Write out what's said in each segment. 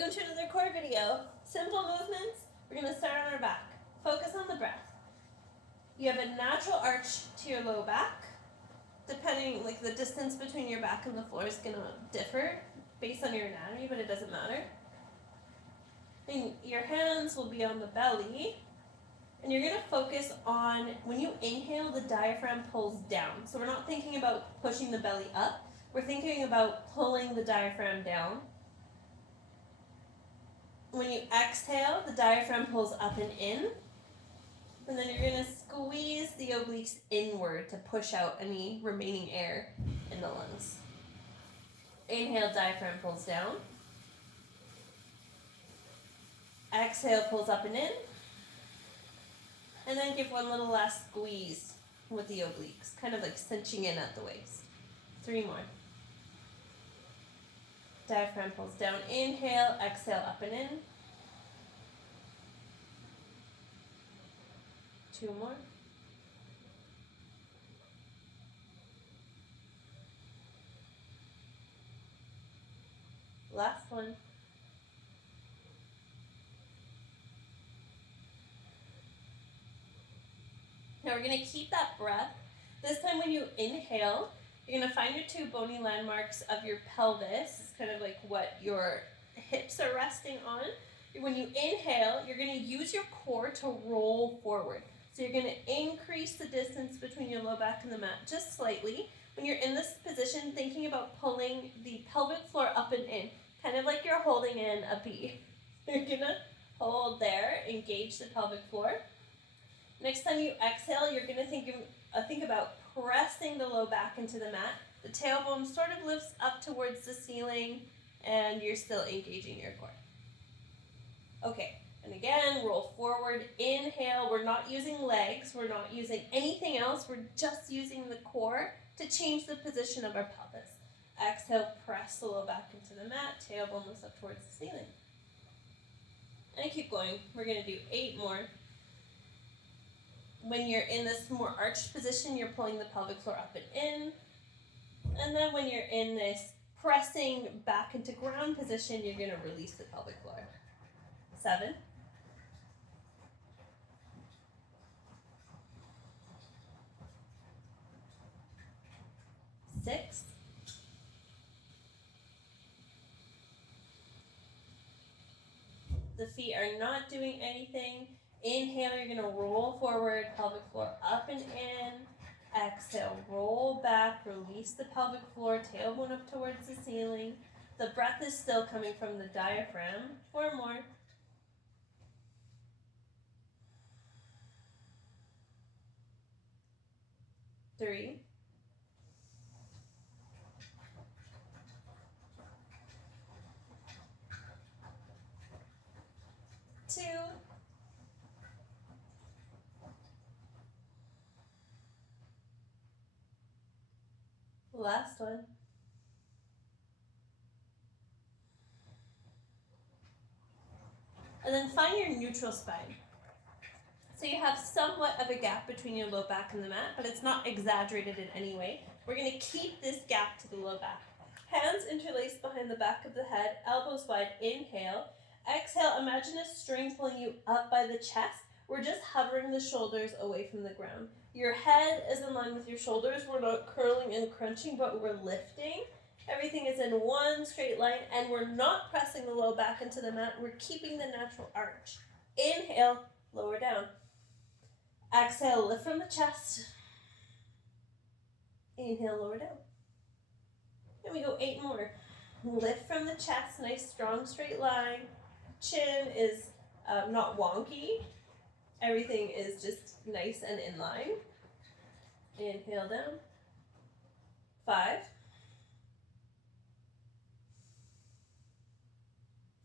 Welcome to another core video. Simple movements. We're going to start on our back. Focus on the breath. You have a natural arch to your low back. Depending, like the distance between your back and the floor is going to differ based on your anatomy, but it doesn't matter. And your hands will be on the belly. And you're going to focus on, when you inhale, the diaphragm pulls down. So we're not thinking about pushing the belly up. We're thinking about pulling the diaphragm down. When you exhale, the diaphragm pulls up and in. And then you're going to squeeze the obliques inward to push out any remaining air in the lungs. Inhale, diaphragm pulls down. Exhale, pulls up and in. And then give one little last squeeze with the obliques, kind of like cinching in at the waist. 3 more. Diaphragm pulls down, inhale, exhale, up and in. 2 more. Last one. Now we're going to keep that breath. This time when you inhale, you're going to find your 2 bony landmarks of your pelvis. It's kind of like what your hips are resting on. When you inhale, you're going to use your core to roll forward. So you're going to increase the distance between your low back and the mat just slightly. When you're in this position, thinking about pulling the pelvic floor up and in, kind of like you're holding in a bee. You're going to hold there, engage the pelvic floor. Next time you exhale, you're going to think about pressing the low back into the mat. The tailbone sort of lifts up towards the ceiling, and you're still engaging your core. Okay, and again, roll forward, inhale. We're not using legs. We're not using anything else. We're just using the core to change the position of our pelvis. Exhale, press the low back into the mat. Tailbone lifts up towards the ceiling. And keep going. We're going to do 8 more. When you're in this more arched position, you're pulling the pelvic floor up and in. And then when you're in this pressing back into ground position, you're going to release the pelvic floor. 7. 6. 'The feet are not doing anything. Inhale, you're going to roll forward, pelvic floor up and in. Exhale, roll back, release the pelvic floor, tailbone up towards the ceiling. The breath is still coming from the diaphragm. 4 more. 3. 2. Last one. And then find your neutral spine. So you have somewhat of a gap between your low back and the mat, but it's not exaggerated in any way. We're going to keep this gap to the low back. Hands interlaced behind the back of the head, elbows wide, inhale. Exhale, imagine a string pulling you up by the chest. We're just hovering the shoulders away from the ground. Your head is in line with your shoulders. We're not curling and crunching, but we're lifting. Everything is in one straight line, and we're not pressing the low back into the mat. We're keeping the natural arch. Inhale, lower down. Exhale, lift from the chest. Inhale, lower down. And we go 8 more. Lift from the chest, nice strong straight line. Chin is not wonky. Everything is just nice and in line. Inhale down. 5.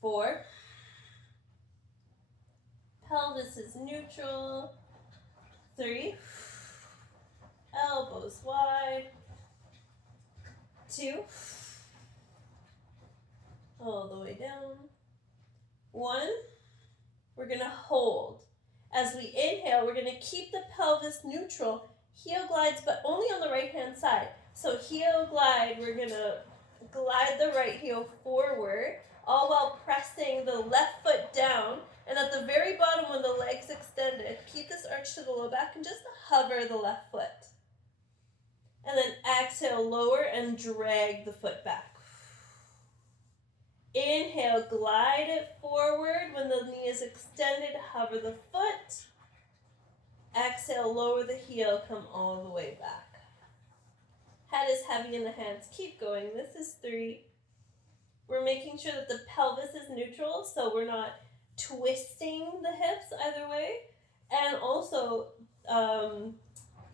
4. Pelvis is neutral. 3. Elbows wide. 2. All the way down. 1. We're going to hold. As we inhale, we're going to keep the pelvis neutral. Heel glides, but only on the right-hand side. So heel glide, we're going to glide the right heel forward, all while pressing hover the left foot. And then exhale, lower and drag the foot back. Inhale, glide it forward. When the knee is extended, hover the foot. Exhale, lower the heel, come all the way back. Head is heavy in the hands. Keep going. This is 3. We're making sure that the pelvis is neutral, so we're not twisting the hips either way. And also,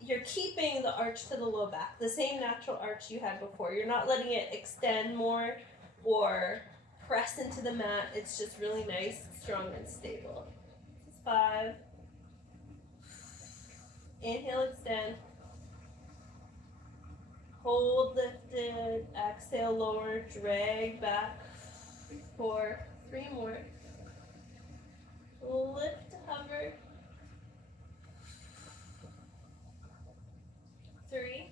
you're keeping the arch to the low back, the same natural arch you had before. You're not letting it extend more or press into the mat. It's just really nice, strong, and stable. This is 5. Inhale, extend. Hold lifted. Exhale, lower, drag back. 4. 3 more. Lift, hover. 3.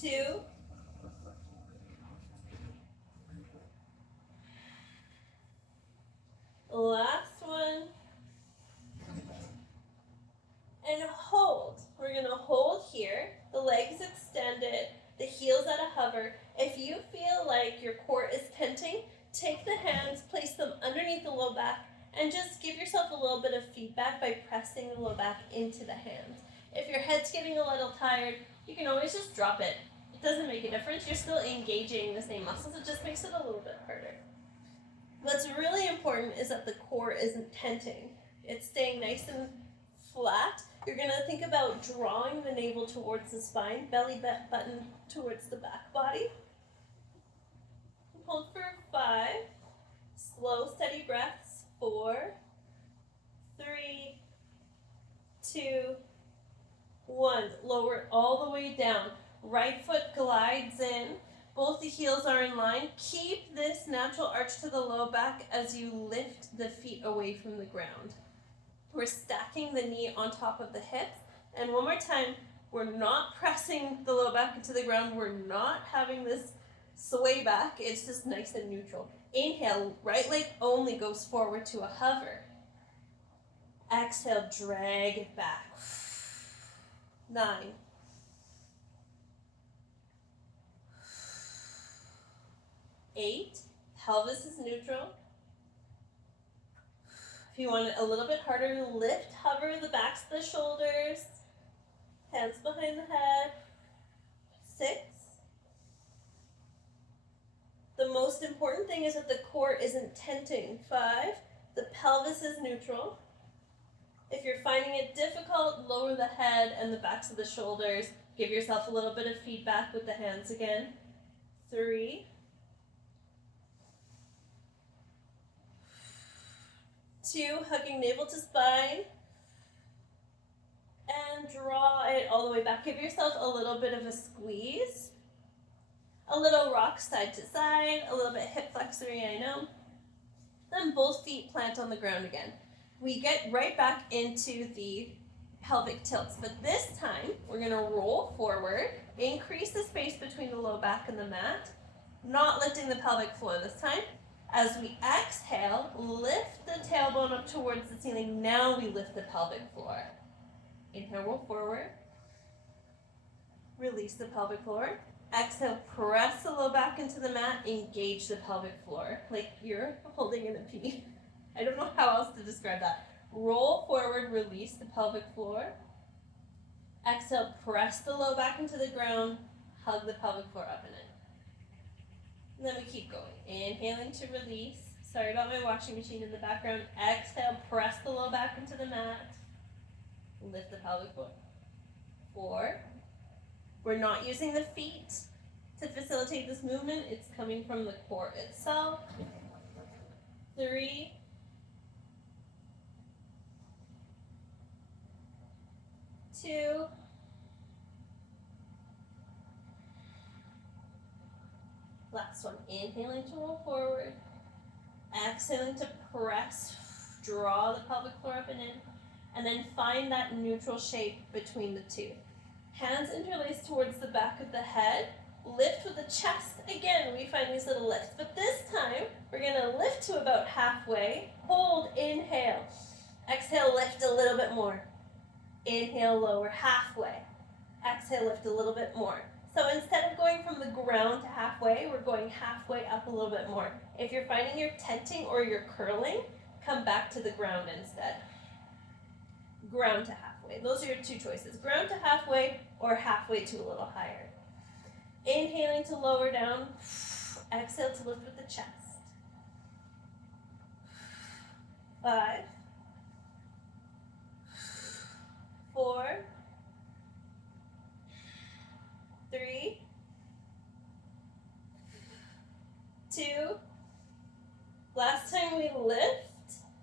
2. Last one. And hold. We're going to hold here. The legs extended. The heels at a hover. If you feel like your core is tenting, take the hands, place them underneath the low back, and just give yourself a little bit of feedback by pressing the low back into the hands. If your head's getting a little tired, you can always just drop it. It doesn't make a difference. You're still engaging the same muscles. It just makes it a little bit harder. What's really important is that the core isn't tenting. It's staying nice and flat. You're going to think about drawing the navel towards the spine, belly button towards the back body. Hold for 5. Slow, steady breaths. 4, 3, 2, 1. Lower it all the way down. Right foot glides in. Both the heels are in line. Keep this natural arch to the low back as you lift the feet away from the ground. We're stacking the knee on top of the hips. And one more time, we're not pressing the low back into the ground. We're not having this sway back. It's just nice and neutral. Inhale, right leg only goes forward to a hover. Exhale, drag it back. 9. 8. Pelvis is neutral. If you want it a little bit harder, lift, hover the backs of the shoulders. Hands behind the head. 6. The most important thing is that the core isn't tenting. 5. The pelvis is neutral. If you're finding it difficult, lower the head and the backs of the shoulders. Give yourself a little bit of feedback with the hands again. 3. 2, hugging navel to spine. And draw it all the way back. Give yourself a little bit of a squeeze. A little rock side to side. A little bit hip flexory, I know. Then both feet plant on the ground again. We get right back into the pelvic tilts. But this time, we're going to roll forward. Increase the space between the low back and the mat. Not lifting the pelvic floor this time. As we exhale, lift the tailbone up towards the ceiling. Now we lift the pelvic floor. Inhale, roll forward. Release the pelvic floor. Exhale, press the low back into the mat. Engage the pelvic floor like you're holding in a P. I don't know how else to describe that. Roll forward, release the pelvic floor. Exhale, press the low back into the ground. Hug the pelvic floor up and in. And then we keep going. Inhaling to release. Sorry about my washing machine in the background. Exhale, press the low back into the mat. Lift the pelvic floor. 4. We're not using the feet to facilitate this movement. It's coming from the core itself. 3. 2. Last one. Inhaling to roll forward. Exhaling to press. Draw the pelvic floor up and in. And then find that neutral shape between the two. Hands interlaced towards the back of the head. Lift with the chest. Again, we find these little lifts, but this time we're gonna lift to about halfway. Hold, inhale. Exhale, lift a little bit more. Inhale, lower halfway. Exhale, lift a little bit more. So instead of going from the ground to halfway, we're going halfway up a little bit more. If you're finding you're tenting or you're curling, come back to the ground instead. Ground to halfway. Those are your two choices. Ground to halfway or halfway to a little higher. Inhaling to lower down. Exhale to lift with the chest. 5, 4, 3, 2. Last time we lift.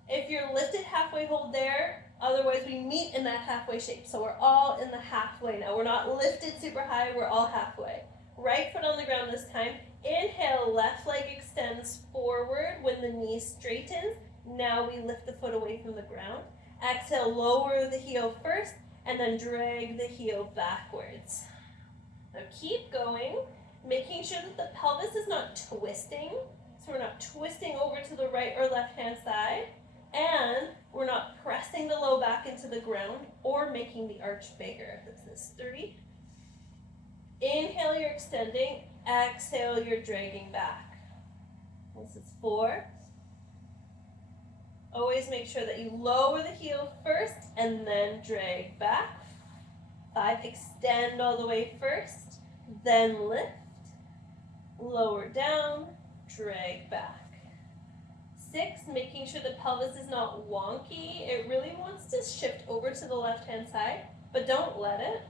If you're lifted, halfway hold there. Otherwise, we meet in that halfway shape. So we're all in the halfway now. We're not lifted super high. We're all halfway. Right foot on the ground this time. Inhale, left leg extends forward when the knee straightens. Now we lift the foot away from the ground. Exhale, lower the heel first, and then drag the heel backwards. Now keep going, making sure that the pelvis is not twisting. So we're not twisting over to the right or left hand side. And we're not pressing the low back into the ground or making the arch bigger. This is 3. Inhale, you're extending. Exhale, you're dragging back. This is 4. Always make sure that you lower the heel first and then drag back. 5, extend all the way first, then lift. Lower down, drag back. 6, making sure the pelvis is not wonky. It really wants to shift over to the left-hand side, but don't let it.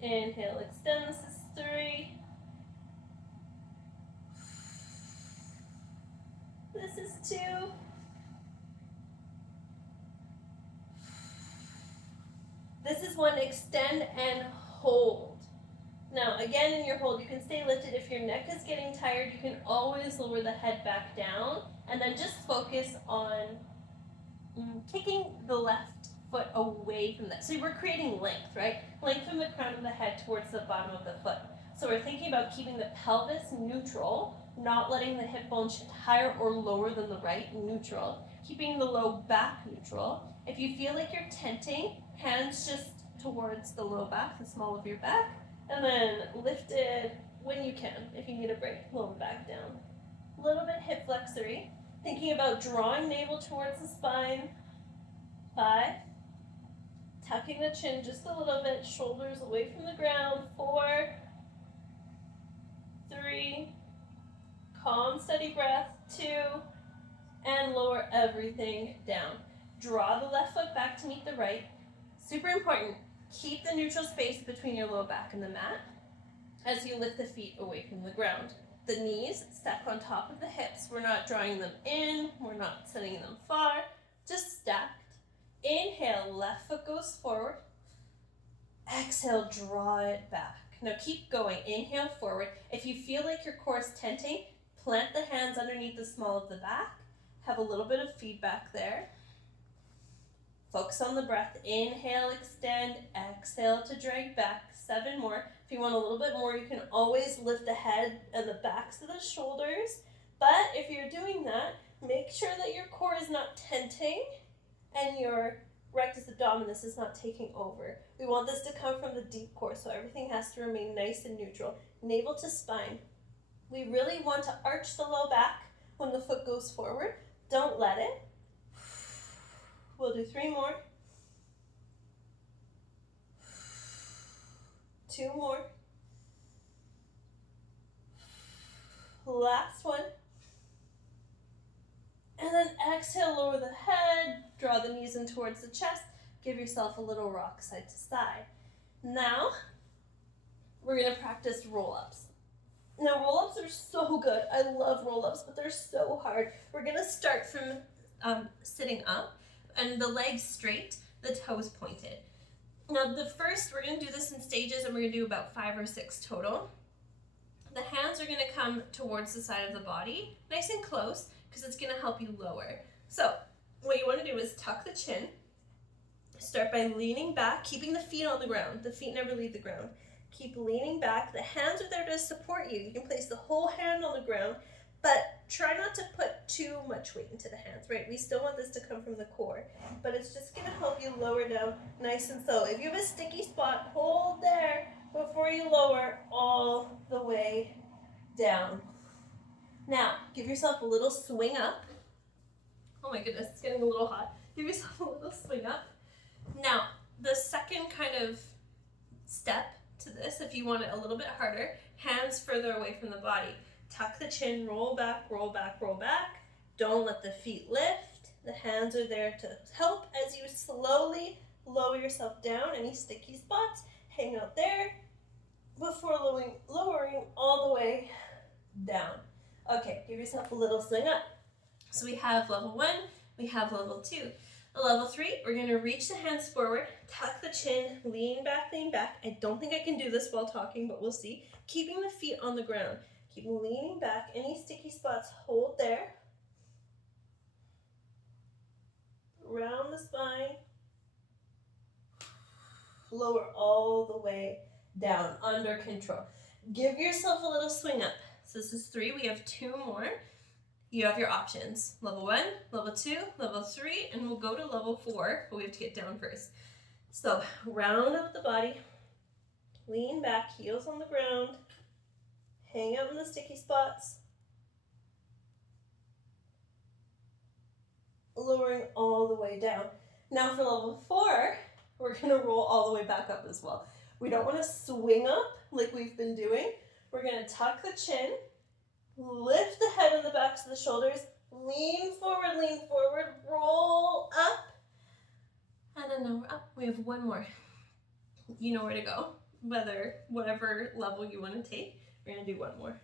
Inhale, extend. This is 3. This is 2. This is 1. Extend and hold. Now, again, in your hold, you can stay lifted. If your neck is getting tired, you can always lower the head back down and then just focus on kicking the left foot away from that. So we're creating length, right? Length from the crown of the head towards the bottom of the foot. So we're thinking about keeping the pelvis neutral, not letting the hip bone shift higher or lower than the right, neutral. Keeping the low back neutral. If you feel like you're tenting, hands just towards the low back, the small of your back. And then lift it when you can. If you need a break, lower back down. A little bit hip flexory. Thinking about drawing navel towards the spine. 5. Tucking the chin just a little bit. Shoulders away from the ground. 4. 3. Calm, steady breath. 2. And lower everything down. Draw the left foot back to meet the right. Super important. Keep the neutral space between your low back and the mat as you lift the feet away from the ground. The knees stack on top of the hips. We're not drawing them in. We're not sending them far. Just stacked. Inhale, left foot goes forward. Exhale, draw it back. Now keep going. Inhale, forward. If you feel like your core is tenting, plant the hands underneath the small of the back. Have a little bit of feedback there. Focus on the breath. Inhale, extend. Exhale to drag back. 7 more. If you want a little bit more, you can always lift the head and the backs of the shoulders. But if you're doing that, make sure that your core is not tenting and your rectus abdominis is not taking over. We want this to come from the deep core, so everything has to remain nice and neutral. Navel to spine. We really want to arch the low back when the foot goes forward. Don't let it. We'll do 3 more. 2 more. Last one. And then exhale, lower the head, draw the knees in towards the chest, give yourself a little rock side to side. Now, we're gonna practice roll-ups. Now, roll-ups are so good. I love roll-ups, but they're so hard. We're gonna start from sitting up, and the legs straight, the toes pointed. Now the first, we're gonna do this in stages, and we're gonna do about 5 or 6 total. The hands are gonna come towards the side of the body, nice and close, because it's gonna help you lower. So what you wanna do is tuck the chin, start by leaning back, keeping the feet on the ground. The feet never leave the ground. Keep leaning back. The hands are there to support you. You can place the whole hand on the ground, but try not to put too much weight into the hands, right? We still want this to come from the core, but it's just gonna help you lower down nice and slow. If you have a sticky spot, hold there before you lower all the way down. Now, give yourself a little swing up. Oh my goodness, it's getting a little hot. Give yourself a little swing up. Now, the second kind of step to this, if you want it a little bit harder, hands further away from the body. Tuck the chin, roll back, roll back, roll back. Don't let the feet lift. The hands are there to help as you slowly lower yourself down. Any sticky spots, hang out there before lowering all the way down. Okay, give yourself a little swing up. So we have level 1, we have level 2. Level 3, we're going to reach the hands forward, tuck the chin, lean back, lean back. I don't think I can do this while talking, but we'll see. Keeping the feet on the ground. Keep leaning back. Any sticky spots, hold there. Round the spine. Lower all the way down, under control. Give yourself a little swing up. So this is 3, we have 2 more. You have your options, level 1, level 2, level 3, and we'll go to level 4, but we have to get down first. So round up the body, lean back, heels on the ground, hang out in the sticky spots, lowering all the way down. Now for level 4, we're gonna roll all the way back up as well. We don't wanna swing up like we've been doing. We're gonna tuck the chin, lift the head and the backs of the shoulders, lean forward, roll up, and then now we're up. We have 1 more. You know where to go, whatever level you want to take. We're going to do 1 more.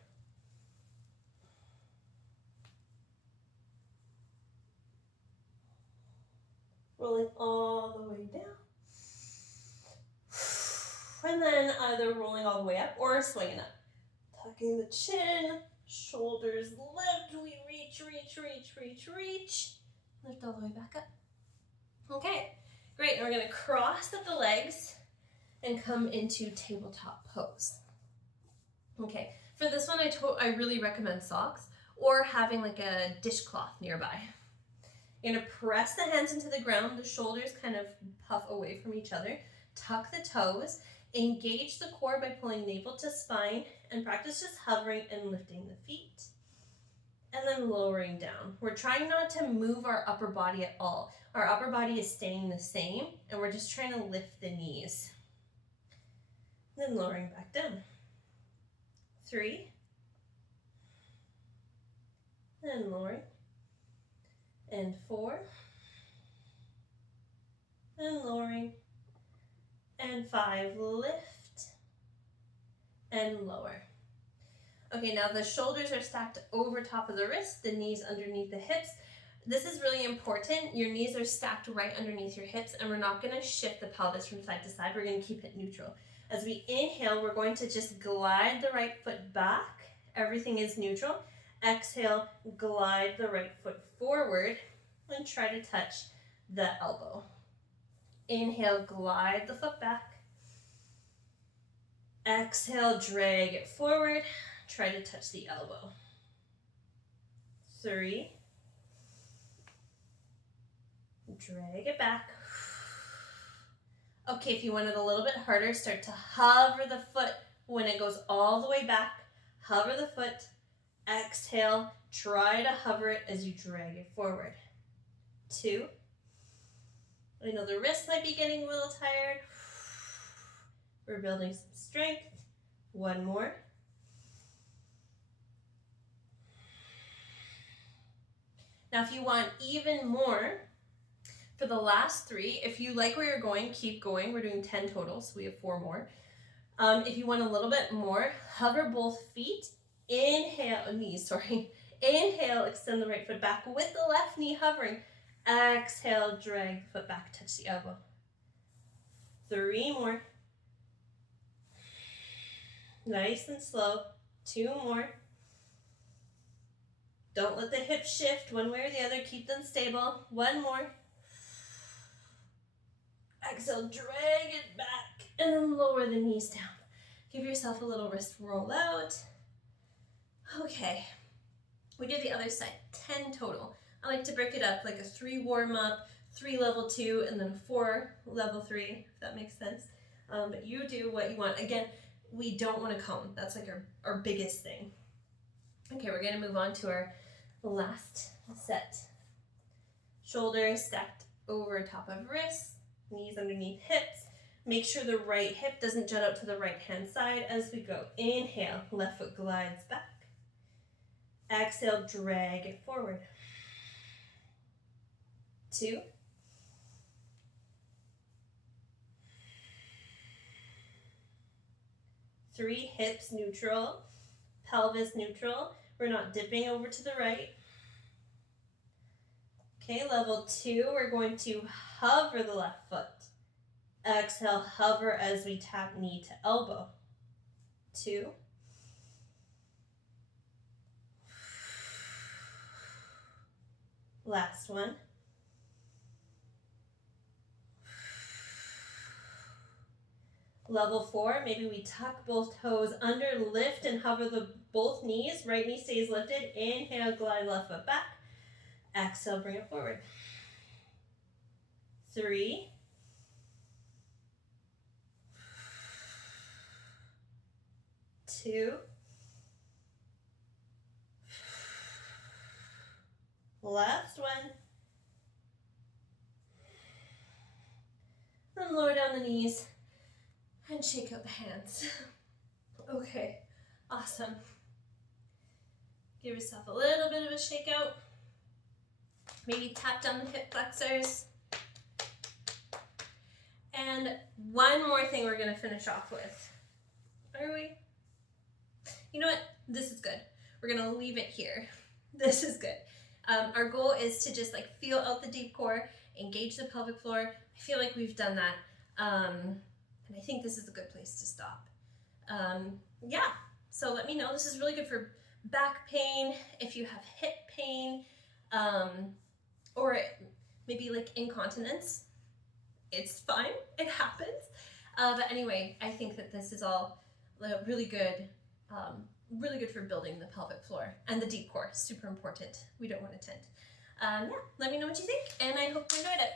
Rolling all the way down. And then either rolling all the way up or swinging up. Tucking the chin, shoulders lift, we reach. Lift all the way back up. Okay, great. And we're going to cross up the legs and come into tabletop pose. Okay, for this one, I really recommend socks or having like a dishcloth nearby. You're going to press the hands into the ground, the shoulders kind of puff away from each other, tuck the toes, engage the core by pulling navel to spine, and practice just hovering and lifting the feet. And then lowering down. We're trying not to move our upper body at all. Our upper body is staying the same, and we're just trying to lift the knees. And then lowering back down. 3. And lowering. And 4. And lowering. And 5. Lift. And lower. Okay, now the shoulders are stacked over top of the wrists, the knees underneath the hips. This is really important. Your knees are stacked right underneath your hips, and we're not going to shift the pelvis from side to side. We're going to keep it neutral. As we inhale, we're going to just glide the right foot back. Everything is neutral. Exhale, glide the right foot forward and try to touch the elbow. Inhale, glide the foot back. Exhale, drag it forward. Try to touch the elbow. 3. Drag it back. Okay, if you want it a little bit harder, start to hover the foot when it goes all the way back. Hover the foot. Exhale. Try to hover it as you drag it forward. 2. I know the wrists might be getting a little tired. We're building some strength. 1 more. Now, if you want even more, for the last 3, if you like where you're going, keep going. We're doing 10 total, so we have 4 more. If you want a little bit more, hover both feet. Inhale, Inhale, extend the right foot back with the left knee hovering. Exhale, drag the foot back, touch the elbow. 3 more. Nice and slow. 2 more. Don't let the hips shift one way or the other. Keep them stable. 1 more. Exhale, drag it back, and then lower the knees down. Give yourself a little wrist roll out. Okay, we do the other side, 10 total. I like to break it up like a 3 warm up, 3 level 2, and then 4 level 3, if that makes sense. But you do what you want. Again, we don't want to cone. That's like our biggest thing. Okay, we're gonna move on to our last set. Shoulders stacked over top of wrists, knees underneath hips. Make sure the right hip doesn't jut out to the right hand side as we go. Inhale, left foot glides back. Exhale, drag it forward. 2. 3, hips neutral, pelvis neutral. We're not dipping over to the right. Okay, level 2, we're going to hover the left foot. Exhale, hover as we tap knee to elbow. 2. Last one. Level 4, maybe we tuck both toes under, lift and hover both knees. Right knee stays lifted. Inhale, glide left foot back. Exhale, bring it forward. 3. 2. Last one. Then lower down the knees and shake out the hands. Okay, awesome. Give yourself a little bit of a shake out. Maybe tap down the hip flexors. And one more thing we're gonna finish off with. Are we? You know what? This is good. We're gonna leave it here. This is good. Our goal is to just like feel out the deep core, engage the pelvic floor. I feel like we've done that. And I think this is a good place to stop. Yeah, so let me know. This is really good for back pain, if you have hip pain, or maybe like incontinence. It's fine, it happens. But anyway, I think that this is all really good for building the pelvic floor and the deep core. Super important. We don't want to tent. Yeah, let me know what you think, and I hope you enjoyed it.